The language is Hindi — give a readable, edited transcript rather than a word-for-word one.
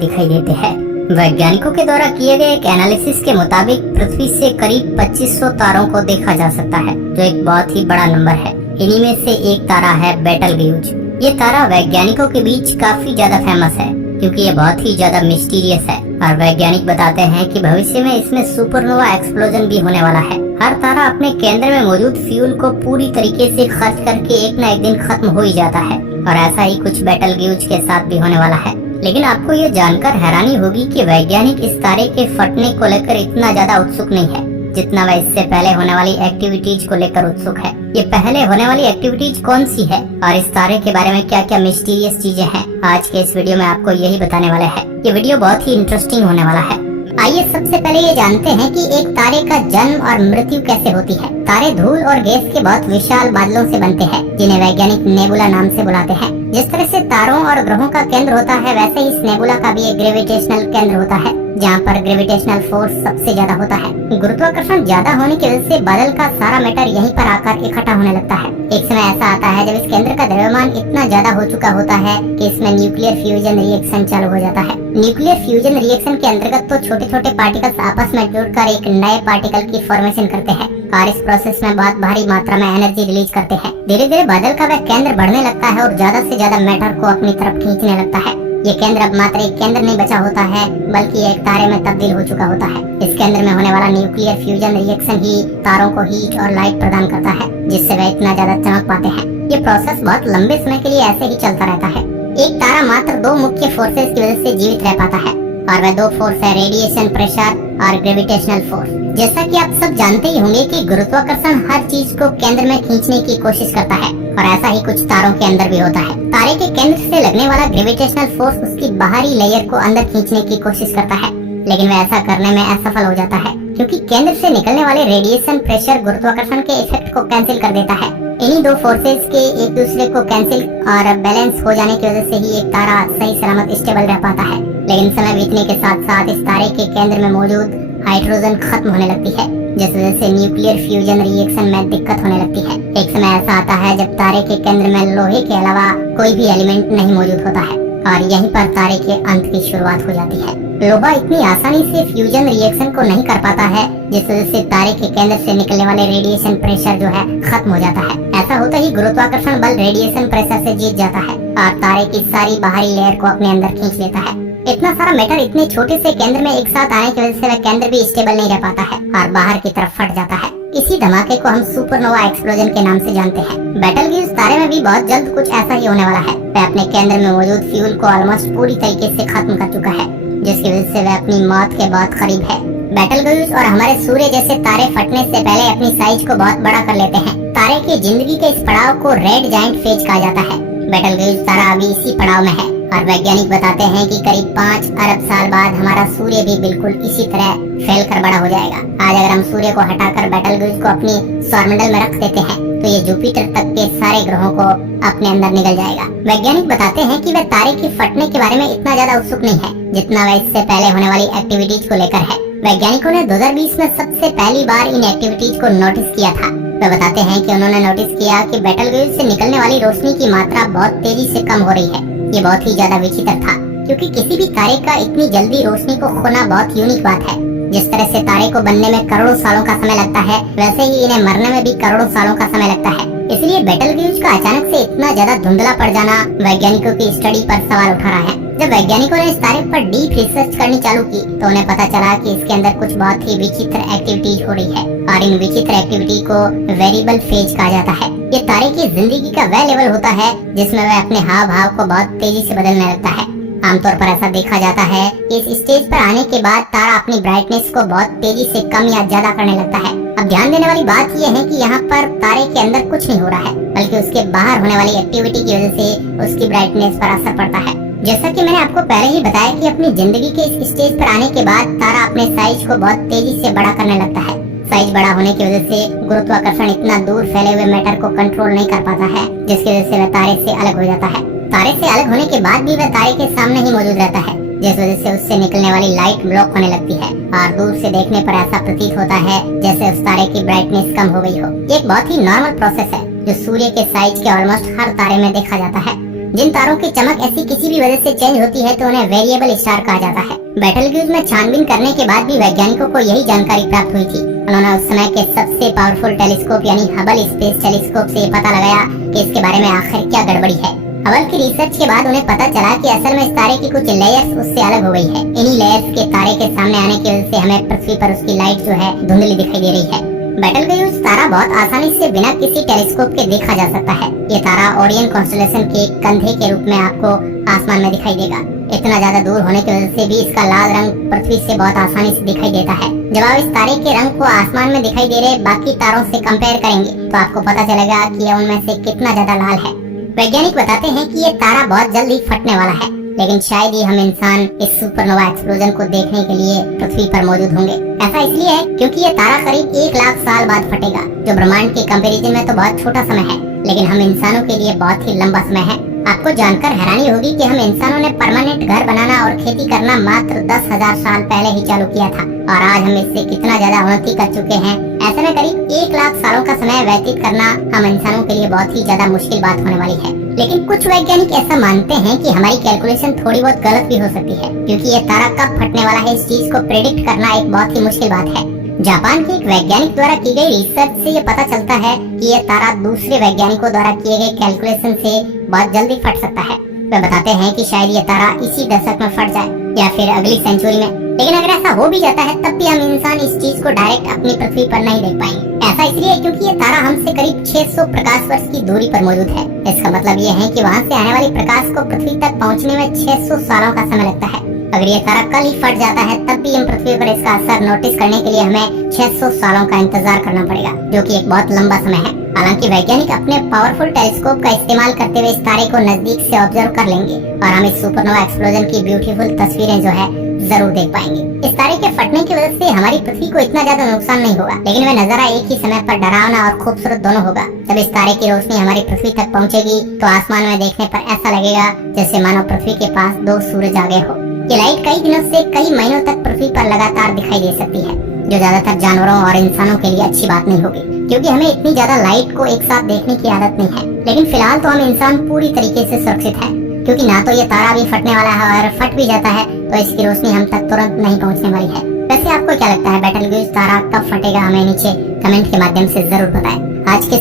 दिखाई देते हैं। वैज्ञानिकों के द्वारा किए गए एक एनालिसिस के मुताबिक पृथ्वी से करीब 2500 तारों को देखा जा सकता है, जो एक बहुत ही बड़ा नंबर है। इन्हीं में से एक तारा है बेटलगेउज। ये तारा वैज्ञानिकों के बीच काफी ज्यादा फेमस है क्योंकि ये बहुत ही ज्यादा मिस्टीरियस है और वैज्ञानिक बताते हैं कि भविष्य में इसमें सुपरनोवा एक्सप्लोजन भी होने वाला है। हर तारा अपने केंद्र में मौजूद फ्यूल को पूरी तरीके से खर्च करके एक न एक दिन खत्म हो ही जाता है और ऐसा ही कुछ बेटलगेउज के साथ भी होने वाला है। लेकिन आपको ये जानकर हैरानी होगी कि वैज्ञानिक इस तारे के फटने को लेकर इतना ज्यादा उत्सुक नहीं है जितना वह इससे पहले होने वाली एक्टिविटीज को लेकर उत्सुक है। ये पहले होने वाली एक्टिविटीज कौन सी है और इस तारे के बारे में क्या क्या मिस्टीरियस चीजें हैं, आज के इस वीडियो में आपको यही बताने वाले हैं। ये वीडियो बहुत ही इंटरेस्टिंग होने वाला है। आइए सबसे पहले ये जानते हैं कि एक तारे का जन्म और मृत्यु कैसे होती है। तारे धूल और गैस के बहुत विशाल बादलों से बनते हैं जिन्हें वैज्ञानिक नेबुला नाम से बुलाते हैं। जिस तरह से तारों और ग्रहों का केंद्र होता है वैसे ही इस नेबुला का भी एक ग्रेविटेशनल केंद्र होता है जहाँ पर ग्रेविटेशनल फोर्स सबसे ज्यादा होता है। गुरुत्वाकर्षण ज्यादा होने की वजह से बादल का सारा मैटर यहीं पर आकर इकट्ठा होने लगता है। एक समय ऐसा आता है जब इस केंद्र का द्रव्यमान इतना ज्यादा हो चुका होता है कि इसमें न्यूक्लियर फ्यूजन रिएक्शन चालू हो जाता है। न्यूक्लियर फ्यूजन रिएक्शन के अंतर्गत तो छोटे छोटे पार्टिकल्स आपस में जुड़कर एक नए पार्टिकल की फॉर्मेशन करते हैं और इस प्रोसेस में बहुत भारी मात्रा में एनर्जी रिलीज करते हैं। धीरे धीरे बादल का वह केंद्र बढ़ने लगता है और ज्यादा से ज्यादा मैटर को अपनी तरफ खींचने लगता है। ये केंद्र अब मात्र एक केंद्र नहीं बचा होता है बल्कि एक तारे में तब्दील हो चुका होता है। इस केंद्र में होने वाला न्यूक्लियर फ्यूजन रिएक्शन ही तारों को हीट और लाइट प्रदान करता है जिससे वे इतना ज्यादा चमक पाते हैं। ये प्रोसेस बहुत लंबे समय के लिए ऐसे ही चलता रहता है। एक तारा मात्र दो मुख्य फोर्सेस की वजह से जीवित रह पाता है और वह दो फोर्स है रेडिएशन प्रेशर और ग्रेविटेशनल फोर्स। जैसा कि आप सब जानते ही होंगे कि गुरुत्वाकर्षण हर चीज को केंद्र में खींचने की कोशिश करता है और ऐसा ही कुछ तारों के अंदर भी होता है। तारे के केंद्र से लगने वाला ग्रेविटेशनल फोर्स उसकी बाहरी लेयर को अंदर खींचने की कोशिश करता है, लेकिन वह ऐसा करने में असफल हो जाता है क्योंकि केंद्र से निकलने वाले रेडिएशन प्रेशर गुरुत्वाकर्षण के इफेक्ट को कैंसिल कर देता है। इन्हीं दो फोर्सेस के एक दूसरे को कैंसिल और बैलेंस हो जाने की वजह से ही एक तारा सही सलामत स्टेबल रह पाता है। लेकिन समय बीतने के साथ साथ इस तारे के केंद्र में मौजूद हाइड्रोजन खत्म होने लगती है जिस वजह से न्यूक्लियर फ्यूजन रिएक्शन में दिक्कत होने लगती है। एक समय ऐसा आता है जब तारे के केंद्र में लोहे के अलावा कोई भी एलिमेंट नहीं मौजूद होता है और यहीं पर तारे के अंत की शुरुआत हो जाती है। लोहा इतनी आसानी से फ्यूजन रिएक्शन को नहीं कर पाता है जिस वजह से तारे के केंद्र से निकलने वाले रेडिएशन प्रेशर जो है खत्म हो जाता है। ऐसा होता ही गुरुत्वाकर्षण बल रेडिएशन प्रेशर से जीत जाता है और तारे की सारी बाहरी लेयर को अपने अंदर खींच लेता है। इतना सारा मैटर इतने छोटे से केंद्र में एक साथ आने की वजह से वह केंद्र भी स्टेबल नहीं रह पाता है और बाहर की तरफ फट जाता है। इसी धमाके को हम सुपरनोवा एक्सप्लोजन के नाम से जानते हैं। बेटलगेउज तारे में भी बहुत जल्द कुछ ऐसा ही होने वाला है। वह अपने केंद्र में मौजूद फ्यूल को ऑलमोस्ट पूरी तरीके से खत्म कर चुका है जिसकी वजह से वह अपनी मौत के बहुत करीब है। बेटलगेउज और हमारे सूर्य जैसे तारे फटने से पहले अपनी साइज को बहुत बड़ा कर लेते हैं। तारे की जिंदगी के इस पड़ाव को रेड जायंट फेज कहा जाता है। बेटलगेउज तारा अभी इसी पड़ाव में है और वैज्ञानिक बताते हैं कि करीब 5 अरब साल बाद हमारा सूर्य भी बिल्कुल इसी तरह फैल कर बड़ा हो जाएगा। आज अगर हम सूर्य को हटाकर बेटलगेउज को अपनी सौरमंडल में रख देते हैं तो ये जुपिटर तक के सारे ग्रहों को अपने अंदर निगल जाएगा। वैज्ञानिक बताते हैं कि वह तारे के फटने के बारे में इतना ज्यादा उत्सुक नहीं है जितना वह इससे पहले होने वाली एक्टिविटीज को लेकर है। वैज्ञानिकों ने 2020 में सबसे पहली बार इन एक्टिविटीज को नोटिस किया था। वे बताते हैं कि उन्होंने नोटिस किया कि बेटलगेउज से निकलने वाली रोशनी की मात्रा बहुत तेजी से कम हो रही है। ये बहुत ही ज्यादा विचित्र था क्योंकि किसी भी तारे का इतनी जल्दी रोशनी को खोना बहुत यूनिक बात है। जिस तरह से तारे को बनने में करोड़ों सालों का समय लगता है वैसे ही इन्हें मरने में भी करोड़ों सालों का समय लगता है। इसलिए बेटलगेउज का अचानक से इतना ज्यादा धुंधला पड़ जाना वैज्ञानिकों की स्टडी पर सवाल उठा रहा है। जब वैज्ञानिकों ने इस तारे पर डीप रिसर्च करनी चालू की तो उन्हें पता चला कि इसके अंदर कुछ बहुत ही विचित्र एक्टिविटीज हो रही है और इन विचित्र एक्टिविटी को वेरिएबल फेज कहा जाता है। ये तारे की जिंदगी का वह लेवल होता है जिसमें वह अपने हाव भाव को बहुत तेजी से बदलने लगता है। आमतौर पर ऐसा देखा जाता है कि इस स्टेज पर आने के बाद तारा अपनी ब्राइटनेस को बहुत तेजी से कम या ज्यादा करने लगता है। अब ध्यान देने वाली बात यह है कि यहाँ पर तारे के अंदर कुछ नहीं हो रहा है बल्कि उसके बाहर होने वाली एक्टिविटी की वजह से उसकी ब्राइटनेस पर असर पड़ता है। जैसा कि मैंने आपको पहले ही बताया कि अपनी जिंदगी के इस स्टेज पर आने के बाद तारा अपने साइज को बहुत तेजी से बड़ा करने लगता है। साइज बड़ा होने की वजह से गुरुत्वाकर्षण इतना दूर फैले हुए मैटर को कंट्रोल नहीं कर पाता है जिसकी वजह से वह तारे से अलग हो जाता है। तारे से अलग होने के बाद भी वह तारे के सामने ही मौजूद रहता है जिस वजह से उससे निकलने वाली लाइट ब्लॉक होने लगती है और दूर से देखने पर ऐसा प्रतीत होता है जैसे उस तारे की ब्राइटनेस कम हो गई हो। ये एक बहुत ही नॉर्मल प्रोसेस है जो सूर्य के साइज के ऑलमोस्ट हर तारे में देखा जाता है। जिन तारों की चमक ऐसी किसी भी वजह से चेंज होती है तो उन्हें वेरिएबल स्टार कहा जाता है। बेटलग्यूज में छानबीन करने के बाद भी वैज्ञानिकों को यही जानकारी प्राप्त हुई थी। उन्होंने उस समय के सबसे पावरफुल टेलीस्कोप यानी हबल स्पेस टेलीस्कोप से पता लगाया कि इसके बारे में आखिर क्या गड़बड़ी है। हबल की रिसर्च के बाद उन्हें पता चला कि असल में इस तारे की कुछ लेयर्स उससे अलग हो गई है। इन्हीं लेयर्स के तारे के सामने आने की वजह से हमें पृथ्वी पर उसकी लाइट जो है धुंधली दिखाई दे रही है। बेटलग्यूज तारा बहुत आसानी से बिना किसी टेलीस्कोप के देखा जा सकता है। ये तारा ओरियन कॉन्स्टेलेशन के कंधे के रूप में आपको आसमान में दिखाई देगा। इतना ज्यादा दूर होने की वजह से भी इसका लाल रंग पृथ्वी से बहुत आसानी से दिखाई देता है। जब आप इस तारे के रंग को आसमान में दिखाई दे रहे बाकी तारों से कंपेयर करेंगे तो आपको पता चलेगा कि यह उनमें से कितना ज्यादा लाल है। वैज्ञानिक बताते हैं कि ये तारा बहुत जल्द ही फटने वाला है, लेकिन शायद ही हम इंसान इस सुपरनोवा एक्सप्लोजन को देखने के लिए पृथ्वी पर मौजूद होंगे। ऐसा इसलिए है क्योंकि ये तारा करीब 1 लाख साल बाद फटेगा, जो ब्रह्मांड के कंपैरिजन में तो बहुत छोटा समय है, लेकिन हम इंसानों के लिए बहुत ही लंबा समय है। आपको जानकर हैरानी होगी कि हम इंसानों ने परमानेंट घर बनाना और खेती करना मात्र 10,000 साल पहले ही चालू किया था, और आज हम इससे कितना ज्यादा उन्नति कर चुके हैं। ऐसे में करीब 1 लाख सालों का समय व्यतीत करना हम इंसानों के लिए बहुत ही ज्यादा मुश्किल बात होने वाली है। लेकिन कुछ वैज्ञानिक ऐसा मानते हैं कि हमारी कैलकुलेशन थोड़ी बहुत गलत भी हो सकती है, क्योंकि ये तारा कब फटने वाला है इस चीज को प्रेडिक्ट करना एक बहुत ही मुश्किल बात है। जापान के एक वैज्ञानिक द्वारा की गई रिसर्च से ये पता चलता है कि ये तारा दूसरे वैज्ञानिकों द्वारा किए गए कैलकुलेशन से बहुत जल्दी फट सकता है। वे बताते हैं कि शायद ये तारा इसी दशक में फट जाए या फिर अगली सेंचुरी में। लेकिन अगर ऐसा हो भी जाता है तब भी हम इंसान इस चीज को डायरेक्ट अपनी पृथ्वी पर नहीं देख पाएंगे। ऐसा इसलिए क्योंकि ये तारा हमसे करीब 600 प्रकाश वर्ष की दूरी पर मौजूद है। इसका मतलब ये है कि वहाँ से आने वाली प्रकाश को पृथ्वी तक पहुँचने में 600 सालों का समय लगता है। अगर ये तारा कल ही फट जाता है तब भी हम पृथ्वी पर इसका असर नोटिस करने के लिए हमें 600 सालों का इंतजार करना पड़ेगा, जो कि एक बहुत लंबा समय है। हालांकि वैज्ञानिक अपने पावरफुल टेलीस्कोप का इस्तेमाल करते हुए इस तारे को नजदीक से ऑब्जर्व कर लेंगे और हम इस सुपरनोवा एक्सप्लोजन की ब्यूटीफुल तस्वीरें जो है जरूर देख पाएंगे। इस तारे के फटने की वजह से हमारी पृथ्वी को इतना ज्यादा नुकसान नहीं होगा, लेकिन वह नजारा एक ही समय पर डरावना और खूबसूरत दोनों होगा। जब इस तारे की रोशनी हमारी पृथ्वी तक पहुंचेगी तो आसमान में देखने पर ऐसा लगेगा जैसे मानो पृथ्वी के पास 2 सूरज आ गए हो। ये लाइट कई दिनों से कई महीनों तक पृथ्वी पर लगातार दिखाई दे सकती है, जो ज्यादातर जानवरों और इंसानों के लिए अच्छी बात नहीं होगी, क्योंकि हमें इतनी ज्यादा लाइट को एक साथ देखने की आदत नहीं है। लेकिन फिलहाल तो हम इंसान पूरी तरीके से सुरक्षित है, क्योंकि ना तो ये तारा भी फटने वाला है और फट भी जाता है तो इसकी रोशनी हम तक तुरंत नहीं पहुंचने वाली है। वैसे आपको क्या लगता है बेटलग्यूज तारा कब फटेगा? हमें नीचे कमेंट के माध्यम से जरूर बताएं। आज के